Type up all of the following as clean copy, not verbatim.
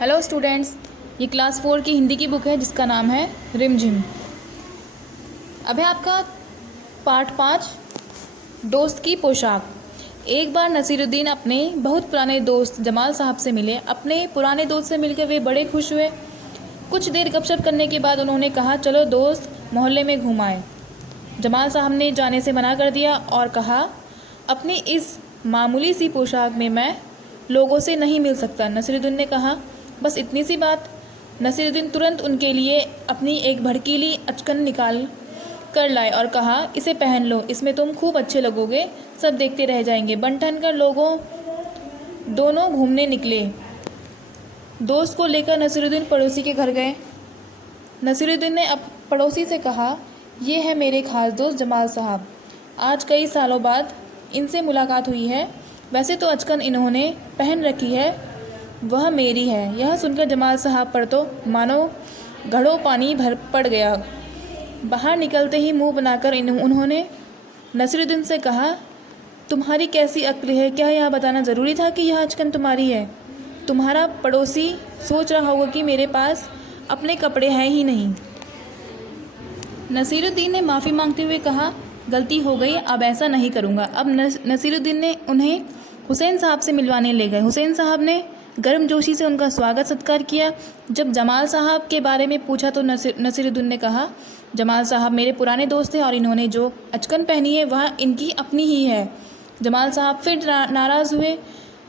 Hello students, ये class 4 की हिंदी की बुक है जिसका नाम है रिमझिम। अब है आपका पार्ट 5, दोस्त की पोशाक। एक बार नसीरुद्दीन अपने बहुत पुराने दोस्त जमाल साहब से मिले। अपने पुराने दोस्त से मिलकर वे बड़े खुश हुए। कुछ देर गपशप करने के बाद उन्होंने कहा, चलो दोस्त मोहल्ले में घूम आए। जमाल साहब ने जाने से मना कर दिया और कहा, अपनी इस मामूली सी पोशाक में मैं लोगों से नहीं मिल सकता। नसीरुद्दीन ने कहा, बस इतनी सी बात। नसीरुद्दीन तुरंत उनके लिए अपनी एक भड़कीली अचकन निकाल कर लाए और कहा, इसे पहन लो, इसमें तुम खूब अच्छे लगोगे, सब देखते रह जाएंगे। बन ठन कर दोनों घूमने निकले। दोस्त को लेकर नसीरुद्दीन पड़ोसी के घर गए। नसीरुद्दीन ने अब पड़ोसी से कहा, ये है मेरे खास दोस्त जमाल साहब, आज कई सालों बाद इनसे मुलाकात हुई है। वैसे तो अचकन इन्होंने पहन रखी है वह मेरी है। यह सुनकर जमाल साहब पर तो मानो घड़ों पानी भर पड़ गया। बाहर निकलते ही मुंह बनाकर उन्होंने नसीरुद्दीन से कहा, तुम्हारी कैसी अक्ल है, क्या यह बताना ज़रूरी था कि यह अचकन तुम्हारी है? तुम्हारा पड़ोसी सोच रहा होगा कि मेरे पास अपने कपड़े हैं ही नहीं। नसीरुद्दीन ने माफ़ी मांगते हुए कहा, गलती हो गई, अब ऐसा नहीं करूँगा। अब नसीरुद्दीन ने उन्हें हुसैन साहब से मिलवाने ले गए। हुसैन साहब ने गर्मजोशी से उनका स्वागत सत्कार किया। जब जमाल साहब के बारे में पूछा तो नसीरुद्दीन ने कहा, जमाल साहब मेरे पुराने दोस्त हैं और इन्होंने जो अचकन पहनी है वह इनकी अपनी ही है। जमाल साहब फिर नाराज़ हुए,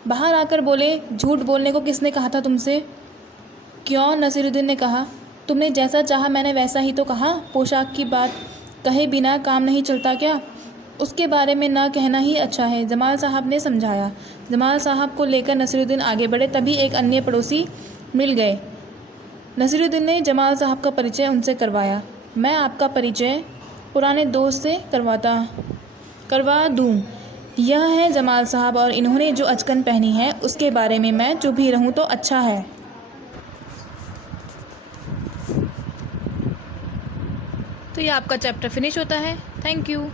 बाहर आकर बोले, झूठ बोलने को किसने कहा था तुमसे? क्यों? नसीरुद्दीन ने कहा, तुमने जैसा चाहा मैंने वैसा ही तो कहा। पोशाक की बात कहे बिना काम नहीं चलता क्या? उसके बारे में ना कहना ही अच्छा है, जमाल साहब ने समझाया। जमाल साहब को लेकर नसीरुद्दीन आगे बढ़े, तभी एक अन्य पड़ोसी मिल गए। नसीरुद्दीन ने जमाल साहब का परिचय उनसे करवाया। मैं आपका परिचय पुराने दोस्त से करवा दूँ। यह है जमाल साहब और इन्होंने जो अचकन पहनी है उसके बारे में मैं चुप ही रहूँ तो अच्छा है। तो ये आपका चैप्टर फिनिश होता है। Thank you.